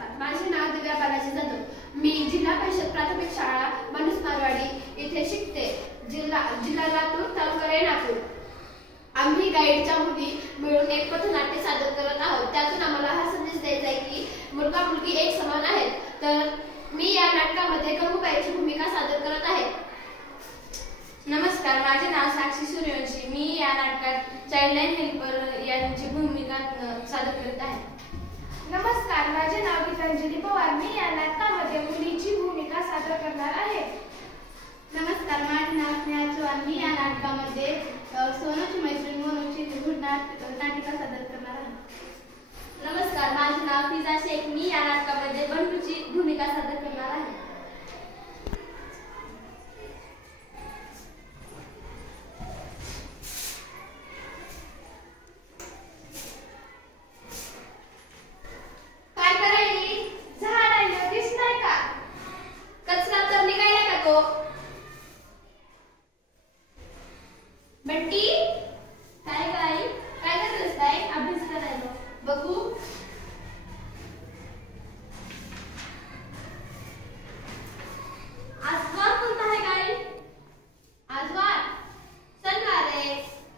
नमस्कार, माझे नाव दिव्या बालाजी जाधव। मी जिल्हा परिषद प्राथमिक शाळा मानुसमारवाडी येथे शिकते। जिल्हा लातूर, तालुका रेणापूर। आम्ही गाईडच्या मुली मिळून एक पथनाट्य सादर करत आहोत। त्यातून आम्हाला हा संदेश द्यायचा आहे की मुलगा मुलगी एक समान आहेत। तर मी या नाटकामध्ये गंगूबाईची भूमिका सादर करत आहे। नमस्कार, माझे नाव साक्षी सूर्यवंशी। मी या नाटकात चाइल्डलाइन हेल्पर यांची भूमिका सादर करत आहे। नमस्कार, माझे नाव गीतांजली पवार। मी या नाटकामध्ये मुलीची भूमिका सादर करणार आहे। नमस्कार, माझे नाव स्नेहा चव्हाण। मी या नाटकामध्ये सोनूची मैत्रीण मोनूची नाटिका सादर करणार आहे। नमस्कार, माझे नाव फिजा शेख। मी या नाटकामध्ये बंडूची भूमिका सादर करणार आहे। काय करायली? झाडाला दिसतंय का? कचरा तर निघाला का तो? बंटी, काय काय काय करतेस? काय अभ्यास करायला? बघू। आज वार कोणता आहे काय? आज वार शनिवार आहे।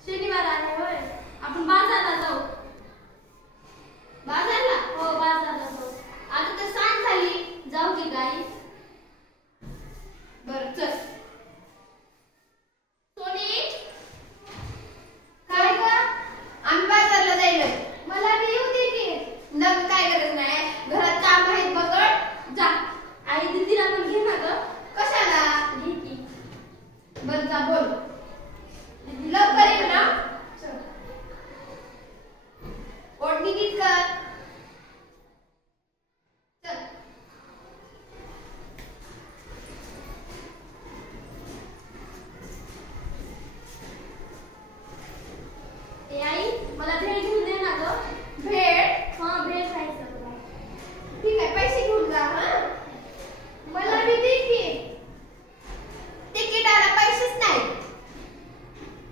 शनिवार आहे होय। आपण बाजारला जाऊ। बाजारला? हो, बाजारला जाऊ। आता तर सांज झाली। जाऊ की गाई? बरं चल। सोनी, काय ग? आम्ही बाजारला जायलोय। मला बी येऊ दे की। नग काय गरज नाही, घरात काम आहेत बघड जा। आई दीदीला पण घे ना ग। कशाला? घे की। बरं जा, बोल लवकर ये ना। ओढणी नीट कर। चल। ए आई, मला भेळ घेऊन दे ना ग। भेळ? हा, भेळ खायचं तुला। ठीक आहे, पैसे घेऊन जा। हा, मला बी दे की। तिकीटाला पैसेच नाही।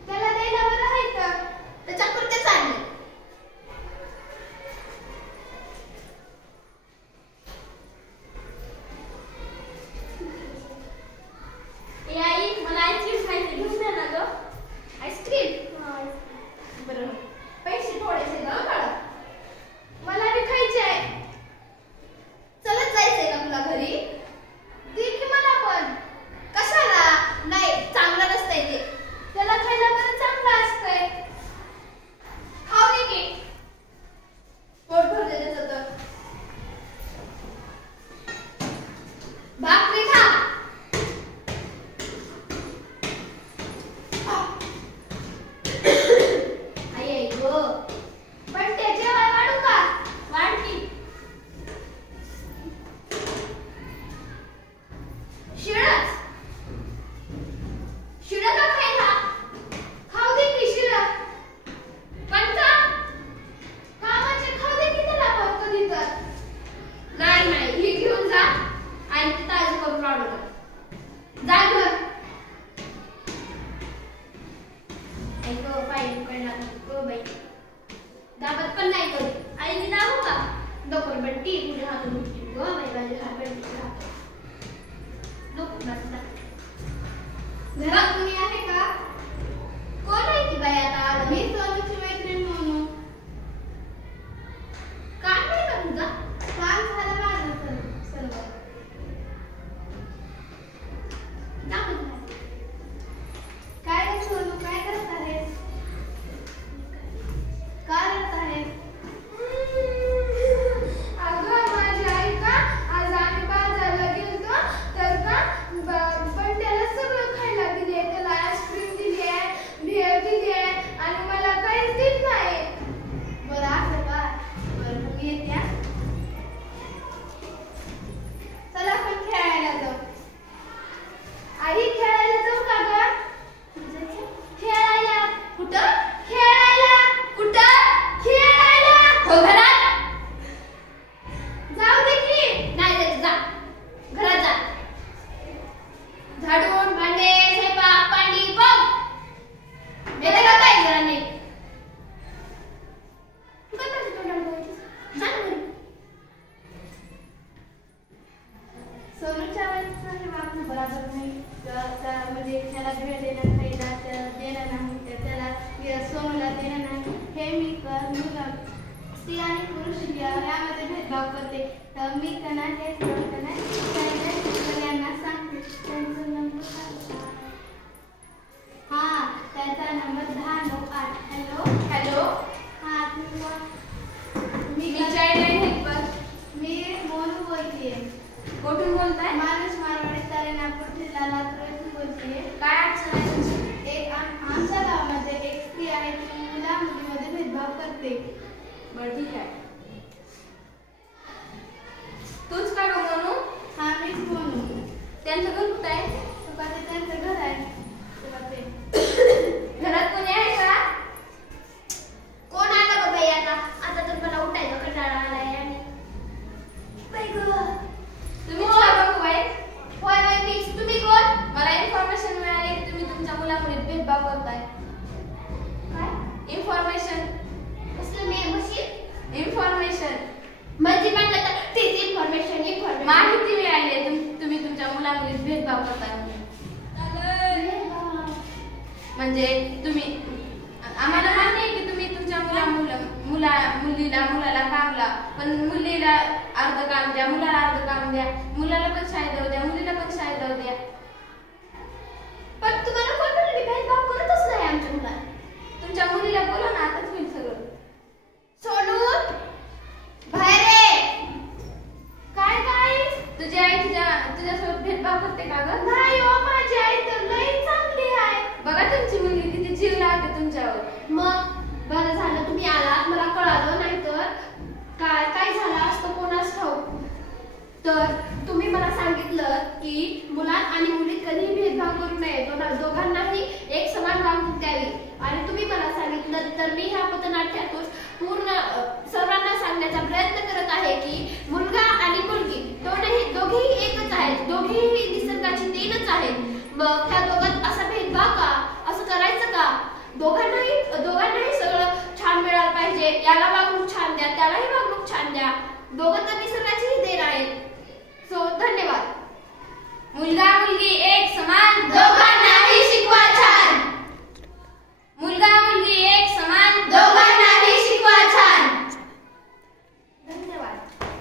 त्याला द्यायला बरं आहे का? त्याच्या पुरते चालले। ए आई, मला आईस्क्रीम खायचं, घेऊन दे ना ग। आईस्क्रीम? हा, बरं, पैसे थोडेसे ना काढा। मला बी खायचे आहे। चलत जायचंय का तुला घरी? दे की मला पण। कशाला? नाही, चांगलं नसतंय ते। त्याला खायला बरं चांगलं असतंय। खाऊ दे की, पोट भरले त्याचं तर। भाकरी खा। आई आई गो। पण ते जेवाय वाढू का? वाढ की। शिळच शिळं का खायला? खाऊ दे की शिळं। पण का? कामाचे खाऊ दे की त्याला पण कधी तर। नाही नाही, हे घेऊन जा आणि ते ताजं करून आणू नका। जा घर। ऐक पाय दुखायला लागला बाई। दाबत पण नाही करू। आईने दाबू का? नको बंटी, तुझे हात दुखतील गं बाई, माझे हात बंटीचे हात। नको बस जा। घरात कोणी आहे का? कोण आहे ती बाई आता? मी सोनूची मैत्रीण मोनू। काम नाही का तुझा? काम झालं माझं सर्व। दाखव तुला। काय रे सोनू, काय करत आहेस? काय करत आहेस? अगं माझी आई का, आज आम्ही बाजारला गेलतो तर का पण त्याला सगळं खायला दिले। त्याला आईस्क्रीम दिली आहे, भेळ दिली आहे आणि मला काहीच दिली यामध्ये भेदभाव करते. मी त्यांना हे यांना सांगते. त्यांचा नंबर त्याचा नंबर 1098. हॅलो हॅलो, हां तुम्ही कोण? मी चाइल्डलाईन हेल्पर. मी मोनू बोलते. कुठून बोलताय? माणूस मारवाडी तारेनापूर जिल्हा लातूर येथून बोलते. काय अडचण आहे तुमची? आमच्या गावामध्ये एक स्त्री आहे ती मुला मुलीमध्ये भेदभाव करते. बरं ठीक आहे. तूच का गं म्हणू? हा मीच मोनू. त्यांचं घर कुठं आहे? तुकाचे त्यांचं घर आहे. तुकाचे. घरात कोणी आहे का? कोण आलं गं बाई आता? आता तर मला उठायचा कंटाळा आलाय आणि बाई गं. तुम्हीच का गंगूबाई? होय बाई मीच. तुम्ही कोण? मला इन्फॉर्मेशन मिळाली की तुम्ही तुमच्या मुलामुलीत भेदभाव करताय. काय? इन्फॉर्मेशन. कसलं मी मशीन? इन्फॉर्मेशन. म्हणजे म्हणलं तर तीच इन्फॉर्मेशन. माहिती मिळाली आहे तुम्ही तुमच्या मुलामुलीत भेदभाव करताय म्हणून. म्हणजे तुम्ही आम्हाला मान्य आहे की तुम्ही तुमच्या मुलाला काम लावा, पण मुलीला अर्ध काम द्या, मुलाला अर्ध काम द्या, मुलाला पण शाळेत जाऊ द्या, मुलीला पण शाळेत जाऊ द्या. पण तुम्हाला कोण म्हणलं मी भेदभाव करतच नाही आमच्या मुलाला? तुमच्या मुलीला बोला ना, आताच होईल सगळं. सोनू बाहेर ये. काय तुझी आई तुझ्यासोबत भेदभाव करते का गं? नाही हो, माझी आई तर लई चांगली आहे. बघा तुमची मुलगी किती जीव लावते तुमच्यावर. मग बरं झालं तुम्ही आलात, मला कळालं. नाही तर काय झालं असतं कोणास ठाऊक. तर तुम्ही मला सांगितलं की